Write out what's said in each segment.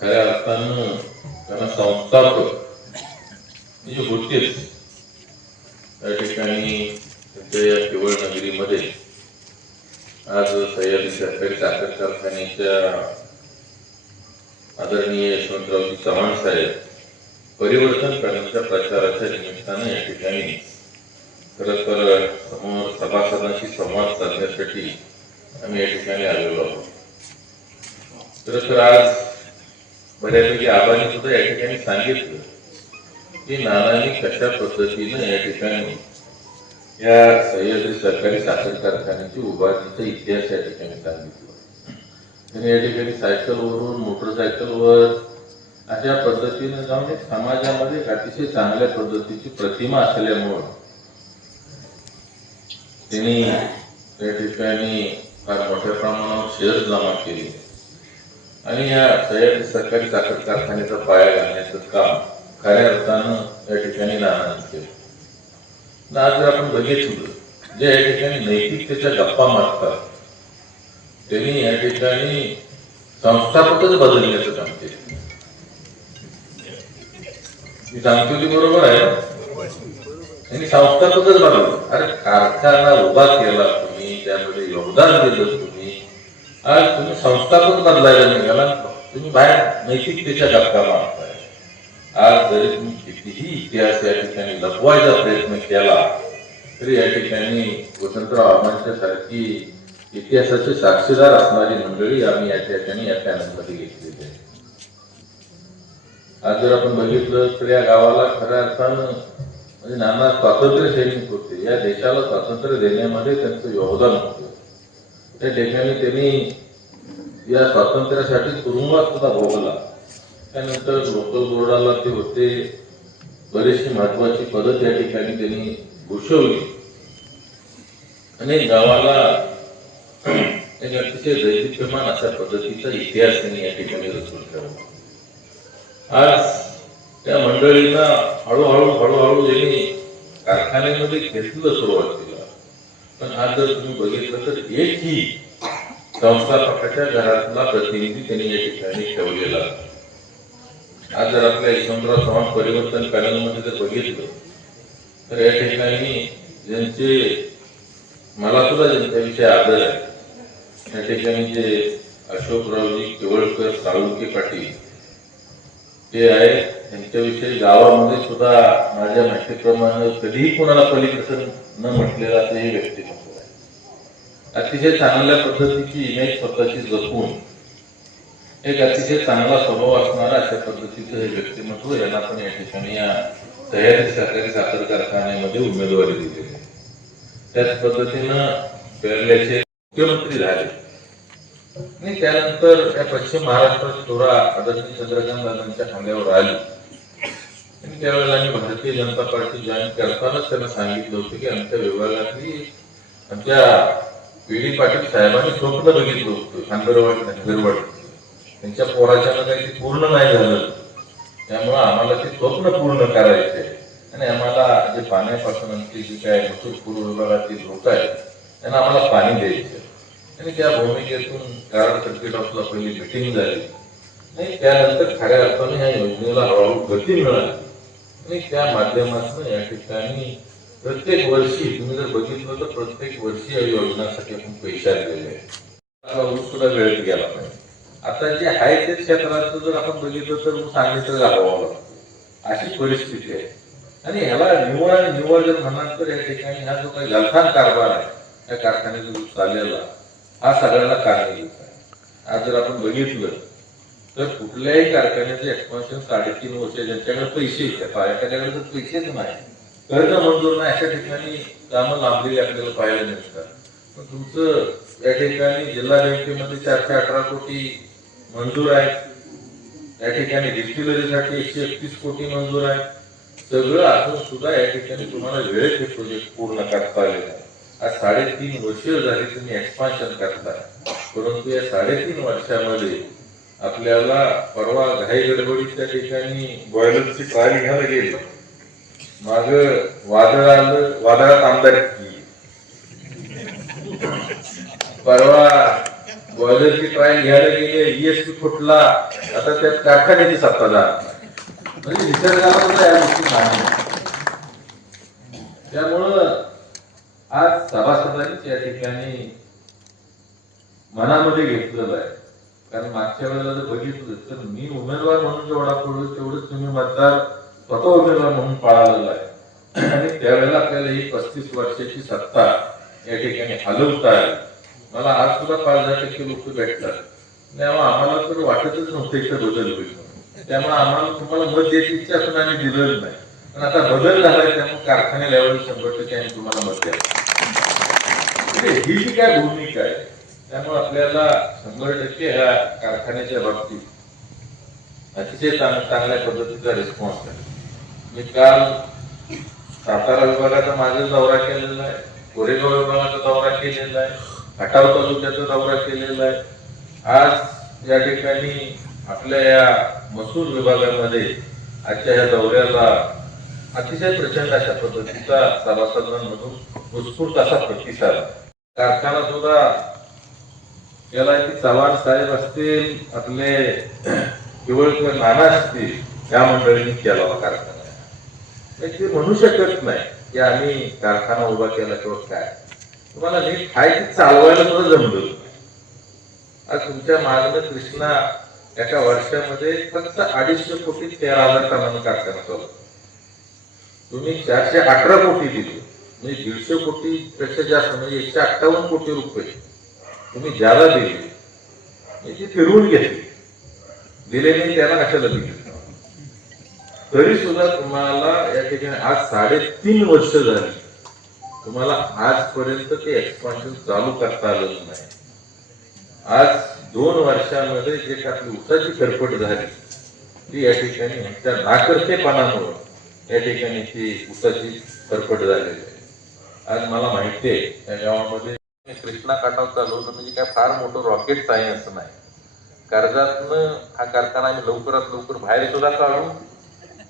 खऱ्या अर्थानं त्यांना संस्थापक म्हणजे होतेच. त्या ठिकाणी त्यांच्या या केवळ नगरीमध्ये आज सह्याद्री सहकारी साखर कारखान्याच्या आदरणीय यशवंतरावजी चव्हाण साहेब परिवर्तन करण्याच्या प्रचाराच्या निमित्तानं या ठिकाणी खरं तर समोर सभासदांशी संवाद साधण्यासाठी आम्ही या ठिकाणी आलेलो आहोत. खरं तर आज बऱ्यापैकी आबांनी सुद्धा या ठिकाणी सांगितलं की नानांनी कशा पद्धतीनं या ठिकाणी या सह्याद्री सहकारी साखर कारखान्याची उभारणीचा इतिहास या ठिकाणी सांगितला. त्यांनी या ठिकाणी सायकलवरून मोटरसायकलवर अशा पद्धतीने जाऊन एक समाजामध्ये अतिशय चांगल्या पद्धतीची प्रतिमा असल्यामुळं त्यांनी त्या ठिकाणी फार मोठ्या प्रमाणावर शेअर जमा केले आणि या सह्याद्री सहकारी साखर कारखान्याचा पाया घालण्याचं काम खऱ्या अर्थानं या ठिकाणी नानांनी केलं. आज जर आपण बघितलं जे या ठिकाणी नैतिकतेच्या गप्पा मारतात त्यांनी या ठिकाणी संस्थापकच बदलण्याचं काम केलं. मी सांगतो ती बरोबर आहे. त्यांनी संस्थापकच बनवलं. अरे कारखाना उभा केला तुम्ही, त्यामध्ये योगदान दिलं तुम्ही, आज तुम्ही संस्थापक बदलायला निघाला, तुम्ही बाहेर नैतिकतेच्या गप्पा मारताय. आज जरी तुम्ही कितीही इतिहास या ठिकाणी लपवायचा प्रयत्न केला तरी या ठिकाणी वसंतराव आबांच्या सारखी इतिहासाचे साक्षीदार असणारी मंडळी आम्ही या ठिकाणी या पॅनलमध्ये घेतलेली आहे. आज जर आपण बघितलं तर या गावाला खऱ्या अर्थानं म्हणजे नाना स्वातंत्र्य सैनिक होते. या देशाला स्वातंत्र्य देण्यामध्ये त्यांचं योगदान होतं. त्या ठिकाणी त्यांनी या स्वातंत्र्यासाठी तुरुंगात सुद्धा भोगला. त्यानंतर लोकल बोर्डाला ते होते, बरीचशी महत्वाची पदं त्या ठिकाणी त्यांनी भूषवली आणि गावाला एक अतिशय दैदिप्यमान अशा पद्धतीचा इतिहास त्यांनी या ठिकाणी रचून ठेवला. आज त्या मंडळींना हळूहळू त्यांनी कारखान्यामध्ये घेतलं सुरुवातीला. पण आज जर तुम्ही बघितलं तर एकही संस्थापकाच्या घरातला प्रतिनिधी त्यांनी या ठिकाणी ठेवलेला. आज जर आपल्या यशवंतराव चव्हाण परिवर्तन पॅनलमध्ये जर बघितलं तर या ठिकाणी ज्यांचे मला सुद्धा ज्यांच्याविषयी आदर आहे, या ठिकाणी जे अशोकरावजी केवळकर साळुंके पाटील ते आहेत, त्यांच्याविषयी गावामध्ये सुद्धा माझ्या माहितीप्रमाणे कधीही कोणाला पलीकडे न म्हटलेलं असं हे व्यक्तिमत्व आहे. अतिशय चांगल्या पद्धतीची इमेज स्वतःची जपून एक अतिशय चांगला स्वभाव असणारा अशा पद्धतीचं हे व्यक्तिमत्व यांना पण या ठिकाणी या सह्याद्री सहकारी साखर कारखान्यामध्ये उमेदवारी दिली. त्याच पद्धतीनं पेरल्याचे मुख्यमंत्री झाले आणि त्यानंतर त्या पश्चिम महाराष्ट्राची धुरा आदरणीय चंद्रकांत दादांच्या खांद्यावर आली आणि त्यावेळेला आम्ही भारतीय जनता पार्टी जॉईन करतानाच त्यांना सांगितलं होतं की आमच्या विभागातली आमच्या पी.डी. पाटील साहेबांनी स्वप्न बघितलं होतं खांबेरवाड त्यांच्या पोराच्या काही ते पूर्ण नाही झालं, त्यामुळं आम्हाला ते स्वप्न पूर्ण करायचे आणि आम्हाला जे पाण्यापासून आमची जी काय पूर्व विभागातील लोक आहेत त्यांना आम्हाला पाणी द्यायचं आणि त्या भूमिकेतून कराड सर्किट हाऊसला पहिली मिटिंग झाली आणि त्यानंतर खऱ्या अर्थाने ह्या योजनेला हळूहळू गती मिळाली आणि त्या माध्यमातून या ठिकाणी प्रत्येक वर्षी तुम्ही जर बघितलं तर प्रत्येक वर्षी या योजनासाठी आपण पैसे दिलेले आहेत. सुद्धा वेळेत गेला पाहिजे. आता जे आहे ते क्षेत्राचं जर आपण बघितलं तर सांगितलं घालवावं लागतं अशी परिस्थिती आहे आणि ह्याला निवड जर म्हणाल तर या ठिकाणी हा जो काही गलथान कारभार आहे त्या कारखान्याचा जो चाललेला हा सगळ्यांना कारणीभूत आहे. आज जर आपण बघितलं तर कुठल्याही कारखान्याचे एक्सपान्शन 3.5 वर्ष ज्यांच्याकडे पैसे येतात, एखाद्याकडे जर पैसेच नाही, कर्ज मंजूर नाही, अशा ठिकाणी कामं लांबलेली आपल्याला पाहायला मिळतात. पण तुमचं या ठिकाणी जिल्हा बँकेमध्ये 418 कोटी मंजूर आहे, या ठिकाणी डिस्टिलरीसाठी 131 कोटी मंजूर आहे. सगळं असून सुद्धा या ठिकाणी तुम्हाला वेळेत हे प्रोजेक्ट पूर्ण करता आले नाही. आज 3.5 वर्ष झाली तुम्ही एक्सपान्शन करताय, परंतु या 3.5 वर्षामध्ये आपल्याला परवा घाई गडबडीत त्या ठिकाणी बॉयलरची ट्रायल घ्यायला गेली, माग वादळात आमदार परवा बॉयलरची ट्रायल घ्यायला गेले, ESP फुटला, आता त्यात कारखान्याची सत्ता जात नाही. म्हणजे निसर्गाला सुद्धा या गोष्टी मान्य नाही. त्यामुळं आज सभासदांनी या ठिकाणी मनामध्ये घेतलेलं आहे. कारण मागच्या वेळेला जर बघितलं तर मी उमेदवार म्हणून जेवढा पडलो तेवढंच तुम्ही मतदार स्वतः उमेदवार म्हणून पाळलेला आहे. आणि त्यावेळेला आपल्याला ही 35 वर्षाची सत्ता या ठिकाणी हलवता आली. मला आज सुद्धा 5-10% लोक भेटतात, तेव्हा आम्हाला तर वाटतच नव्हतं इथं बदल होईल. त्यामुळे आम्हाला तुम्हाला मत द्यायची इच्छा असून आम्ही दिलं नाही. पण आता बदल झालाय त्यामुळे कारखाने लेवल 100% आम्ही तुम्हाला मत द्यायला. ही जी काय भूमिका आहे त्यामुळे आपल्याला 100% ह्या कारखान्याच्या बाबतीत अतिशय चांगल्या पद्धतीचा रिस्पॉन्स आहे. मी काल सातारा विभागाचा माझा दौरा केलेला आहे, कोरेगाव विभागाचा दौरा केलेला आहे, खटाव तालुक्याचा दौरा केलेला आहे. आज या ठिकाणी आपल्या या मसूर विभागामध्ये आजच्या या दौऱ्याला अतिशय प्रचंड अशा पद्धतीचा सभासदांमधून उत्स्फूर्त असा प्रतिसाद. कारखाना सुद्धा त्याला की चव्हाण साहेब असतील, आपले केवळकर नाना असतील, या मंडळींनी केला कारखाना. ते म्हणू शकत नाही की आम्ही कारखाना उभा केला किंवा काय. तुम्हाला नीट काय ते चालवायला सुद्धा जमलं. आज तुमच्या मागणं कृष्णा एका वर्षामध्ये फक्त 250 कोटी 13,000 टनांना कारखाना चालवला. तुम्ही 418 कोटी दिले, म्हणजे 150 कोटी पेक्षा जास्त, म्हणजे 158 कोटी रुपये तुम्ही ज्यादा दिले, म्हणजे फिरवून घेतली. दिले नाही त्याला कशाला दिले. तरी सुद्धा तुम्हाला या ठिकाणी आज 3.5 वर्ष झाली, तुम्हाला आजपर्यंत ते एक्सपान्शन चालू करता आलं नाही. आज 2 वर्षामध्ये जे आपली उसाची खरपट झाली ती या ठिकाणी त्या नाकर्तेपणामुळे या ठिकाणी ती उसाची खरपट झालेली आहे. आज मला माहिती आहे त्या गावामध्ये कृष्णा काटाव चालवलं म्हणजे काय फार मोठं रॉकेट सायन्स नाही. कर्जातनं हा कारखाना आम्ही लवकरात लवकर बाहेर सुद्धा काढू.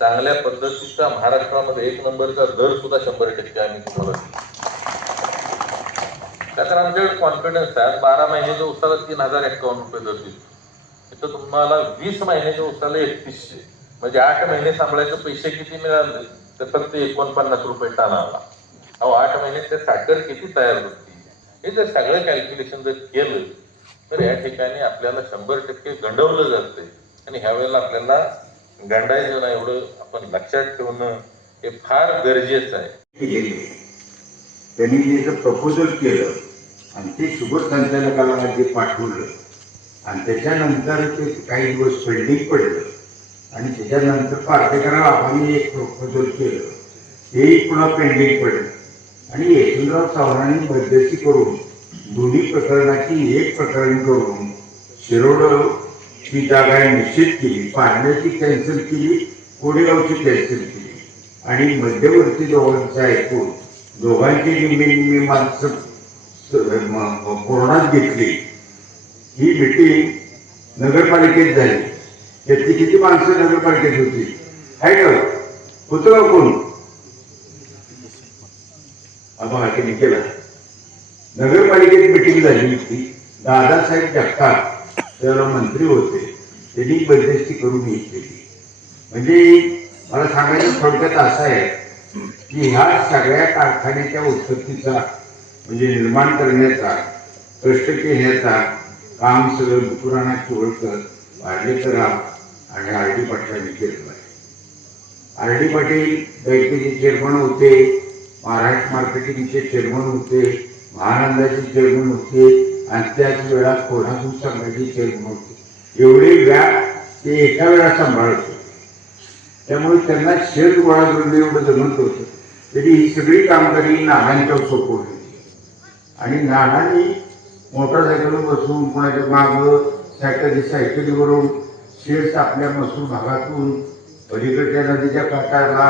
चांगल्या पद्धतीचा महाराष्ट्रामध्ये 1 नंबरचा दर सुद्धा 100% आम्ही तुम्हाला. त्यात आमच्याकडे कॉन्फिडन्स आहे. 12 महिन्याच्या उसाला 3,051 रुपये दर दिले. तिथं तुम्हाला 20 महिन्याच्या उसाला 3100, म्हणजे 8 महिने सांभाळायचे पैसे किती मिळाले तर फक्त 49 रुपये टन आला. अहो 8 महिन्यात त्या साखर किती तयार होती. हे जर सगळं कॅल्क्युलेशन जर केलं तर या ठिकाणी आपल्याला 100% गंडवलं जातंय. आणि ह्या वेळेला आपल्याला गंडायचं नाही, एवढं आपण लक्षात ठेवणं हे फार गरजेचं आहे. त्यांनी जे प्रपोजल केलं आणि ते शुगर संचालकाला जे पाठवलं आणि त्याच्यानंतर ते काही दिवस पेंडिंग पडलं आणि त्याच्यानंतर पार्टेकराला आम्ही एक प्रपोजल केलं, तेही पुन्हा पेंडिंग पडलं आणि यशवंतराव चव्हाणांनी मध्यस्थी करून दोन्ही प्रकरणाची एक प्रकरण करून शिरोडची जागा निश्चित केली, पारण्याची कॅन्सल केली, कोडेगावची कॅन्सल केली आणि मध्यवर्ती दोघांचं ऐकून दोघांची निम्मी माणसं कोरोनात घेतली. ही मीटिंग नगरपालिकेत झाली. त्यातली किती माणसं नगरपालिकेत होती आहे का? होतं का कोण? आम्हाला केला. नगरपालिकेत मीटिंग झाली होती. दादासाहेब जगताप त्याला मंत्री होते, त्यांनी मध्यस्थी करून घेतलेली. म्हणजे मला सांगायचं थोडक्यात असं आहे की ह्या सगळ्या कारखान्याच्या उत्पत्तीचा म्हणजे निर्माण करण्याचा कष्ट केल्याचा काम सगळं मुकुराना चोळकर, वार्डेकरराव आणि R.D. पाटलांनी केलं आहे. R.D. पाटील बँकेचे चेअरमन होते, महाराष्ट्र मार्केटिंगचे चेअरमन होते, महानंदाचे चेअरमन होते आणि त्याच वेळा कोल्हापूर संघाचे चेअरमन होते. एवढे व्याप ते एका वेळा सांभाळत होते. त्यामुळे त्यांना शेअर गोळा करणं एवढं जमत होतं. तरी ही सगळी कामगिरी नानांच्या सोपवली आणि नानांनी मोटरसायकलवर बसून कोणाच्या मागं सायकलीवरून शेअर्स आपल्या मसूर भागातून पलीकडच्या नदीच्या काठाला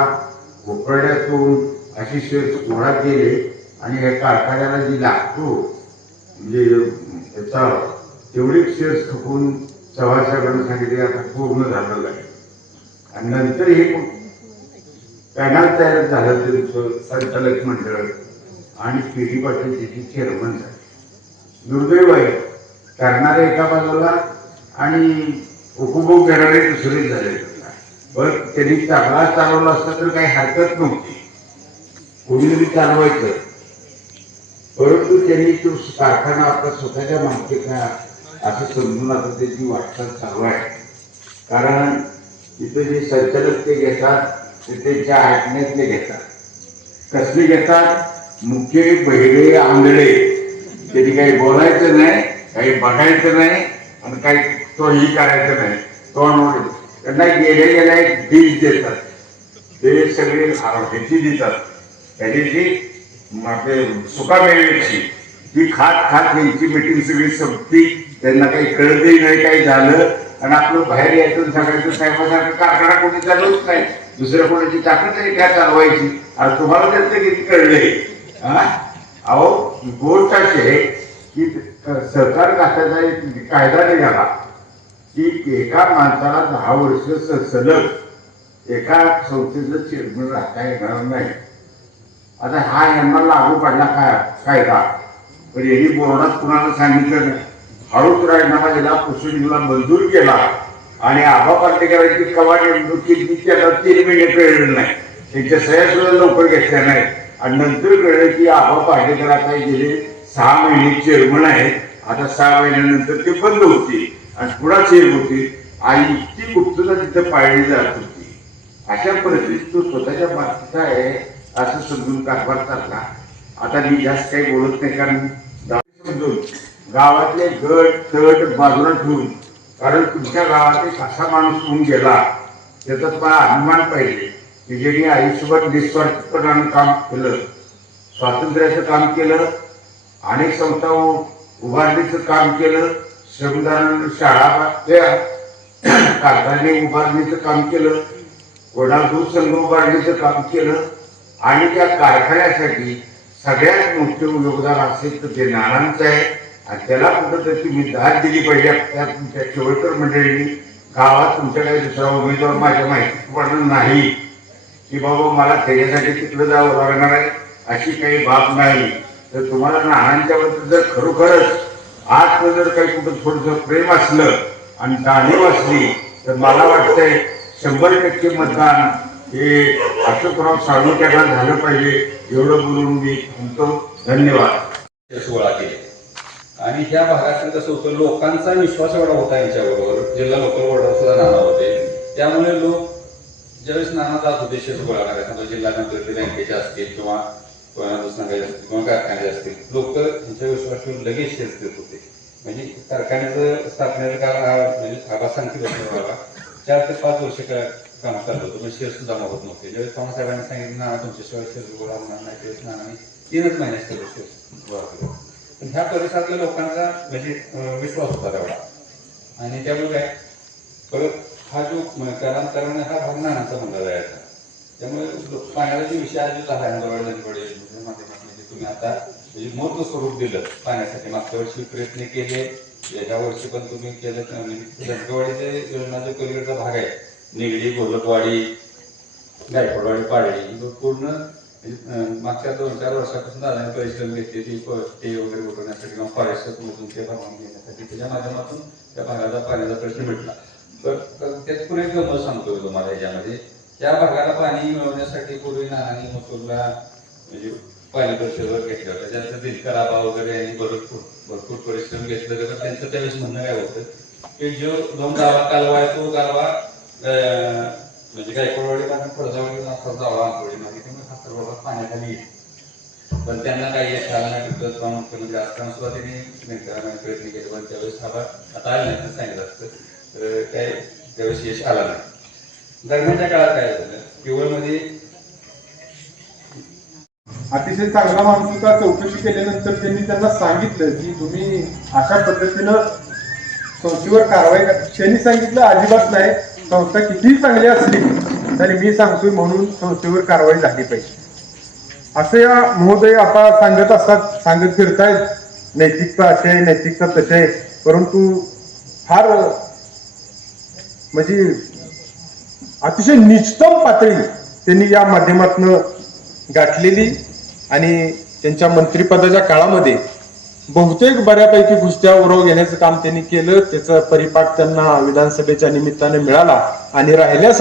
भोपळ्यातून अशी शेअर्स गोळा केले आणि या कारखान्याला जी लागतो म्हणजे त्याचा तेवढे शेअर्स खपून सभासदांना सांगितले आता पूर्ण झालेलं आहे. आणि नंतर हे पॅनल तयार झालं त्यांचं संचालक मंडळ आणि PD पाटील त्याची चेअरमन झाले. दुर्दैव आहे करणारे एका बाजूला आणि उपभोग घेणारे दुसरे झाले. पण त्यांनी चांगला चालवला असता तर काही हरकत नव्हती, कोणीतरी चालवायचं. परंतु त्यांनी तो कारखाना आपला स्वतःच्या मालकीचा असं समजून आता त्याची वाटचाल चालू आहे. कारण इथे जे संचालक ते घेतात ते त्यांच्या ऐकण्यातले घेतात. कसले घेतात? मुख्य बहिरे आंधळे. त्यांनी काही बोलायचं नाही, काही बघायचं नाही आणि काही तोही करायचं नाही. तोंड त्यांना गेल्या गेल्या एक डिश देतात, ते सगळे ह्याची देतात. त्याची जी सुकामेवेची ती खात खात यांची मिटिंग सगळी संपली. त्यांना काही कळतही नाही काही झालं आणि आपलं बाहेर यायचं सांगायचं साहेबांसारखं कारखाना कोणी चालवत नाही, दुसऱ्या कोणाची ताकद आहे काय चालवायची. आणि तुम्हाला त्याचं किती कळलंय? अहो गोष्ट अशी आहे की सहकार खात्याचा एक कायदा निघाला की एका माणसाला 10 वर्ष सलग एका संस्थेचं चेअरमन राहता येणार नाही. आता हा यांना लागू पडला कायदा, पण यांनी बोर्डात कुणाला सांगितलं नाही. हळूच राजीनामा दिला, प्रोसिडिंगला मंजूर केला आणि आबा पाटेकरांची कवा नेमणूक केली त्याला 3 महिने कळलं नाही. त्यांच्या सह्या सुद्धा लवकर घेतल्या नाही आणि नंतर कळलं की आबा पाटेकर आता गेले 6 महिने चेअरमन आहेत. आता 6 महिन्यानंतर ते बंद होते आणि पुढा चेअर होते आणि इतकी गुप्तता तिथं पाळली जात होती. अशा परिस्थितीत तो स्वतःच्या मालकीचा आहे असं समजून कारभार चालला. आता मी जास्त काही बोलत नाही, कारण समजून गावातले गट तट बाजूला ठेवून, कारण तुमच्या गावात एक असा माणूस होऊन गेला त्याचा तुम्हाला अभिमान पाहिजे की ज्यांनी आयुष्यभर निस्वार्थपणानं काम केलं, स्वातंत्र्याचं काम केलं, अनेक संस्था उभारणीचं काम केलं, श्रमदान शाळा कारखाने उभारणीचं काम केलं, वडा दूध संघ उभारणीचं काम केलं आणि त्या कारखान्यासाठी सगळ्यात मोठं योगदान असेल तर ते नानांचं आहे. आणि त्याला कुठंतरी तुम्ही दाद दिली पाहिजे. त्या तुमच्या शेवटकर मंडळींनी गावात तुमच्या काही दुसरा उमेदवार माझ्या माहिती पडलं नाही की बाबा मला त्याच्यासाठी तिकडं जावं लागणार आहे अशी काही बाब नाही. तर तुम्हाला नानांच्या बद्दल जर खरोखरच आज जर काही कुठं थोडंसं प्रेम असलं आणि जाणीव असली तर मला वाटतंय 100% मतदान हे अशोकराव साळुंखेला झालं पाहिजे. एवढं बोलून मी म्हणतो. धन्यवाद. गोळा केले आणि ह्या भागात कसं होतं, लोकांचा विश्वास एवढा होता यांच्याबरोबर. जिल्हा लोकल बोर्डावर सुद्धा नाना होते, त्यामुळे लोक ज्यावेळेस नाना जात होते शेत गोळा करायला, जिल्हा नंतर बँकेचे असतील किंवा सांगायचे असतील किंवा कारखान्याचे असतील, लोक यांच्या विश्वास ठेवून लगेच शेत देत होते. म्हणजे कारखान्याचं स्थापनेचं काळ म्हणजे आबा सांगतील बाबा 4 ते 5 वर्ष काम चालू होतं, पण शेअर्स जमा होत नव्हते. ज्यावेळेस पवार साहेबांनी सांगितलं नाना तुमच्याशिवाय शेअर्स गोळा होणार नाही, त्यावेळेस नानाने 3च महिन्यात केलं शेअर्स गोळा केलं. पण ह्या परिसरातल्या लोकांचा म्हणजे विश्वास होता तेवढा. आणि त्यामुळे काय परत हा जो करांतराने हा भाग नानांचा म्हणला जायचा. त्यामुळे पाण्याचा जे विषय आहे तुम्ही आता म्हणजे मूर्त स्वरूप दिलं पाण्यासाठी. मागच्या वर्षी प्रयत्न केले, या वर्षी पण तुम्ही केलं. धनगरवाडीचे योजना जो पलीकडचा भाग आहे, निगडी, गोलकवाडी, गायकवाडवाडी, पाडळी, पूर्ण मागच्या 2-4 वर्षापासून दादाने परिश्रम घेतले ती ते वगैरे उठवण्यासाठी किंवा फॉरेस्टमधून ते परवानगी घेण्यासाठी. त्याच्या माध्यमातून त्या भागाचा पाण्याचा प्रश्न मिटला. तर त्यात पुढे एक गमत सांगतो तुम्हाला. याच्यामध्ये त्या भागाला पाणी मिळवण्यासाठी पूर्वी नानांनी मसूरला म्हणजे पाणी परिषदेवर घेतलं होतं. त्यांचं दिलकर आबा वगैरे यांनी भरपूर परिश्रम घेतलं. तर त्यांचं त्यावेळेस म्हणणं काय होतं की जो 2 कालवा आहे तो कालवा म्हणजे गायकवाडवाडी पासून फळजावडी असा जावा आंबोळीमध्ये त्यामुळे हा सर्व भाग पाण्याखाली येईल. पण त्यांना काही यश आलं नाही. किंवा मुख्यमंत्री असताना सुद्धा त्यांनी प्रयत्न केले, पण त्यावेळेस हा भाग आता आला नाही सांगितलं असतं तर काय त्यावेळेस यश आला नाही. दरम्यानच्या काळात काय झालं, केवळमध्ये अतिशय चांगला माणूस होता. चौकशी केल्यानंतर त्यांनी त्यांना सांगितलं की तुम्ही अशा पद्धतीनं संस्थेवर कारवाई करा. त्यांनी सांगितलं अजिबात नाही, संस्था कितीही चांगली असली तरी मी सांगतोय म्हणून संस्थेवर कारवाई झाली पाहिजे असं या महोदय आता सांगत असतात, सांगत फिरतायत. नैतिकता अशी आहे, नैतिकता तशी आहे, परंतु फार म्हणजे अतिशय निष्ठम पातळी त्यांनी या माध्यमातून गाठलेली आणि त्यांच्या मंत्रिपदाच्या काळामध्ये बहुतेक बऱ्यापैकी कुस्त्या उराव घेण्याचं काम त्यांनी केलं. त्याचा परिपाक त्यांना विधानसभेच्या निमित्ताने मिळाला आणि राहिल्या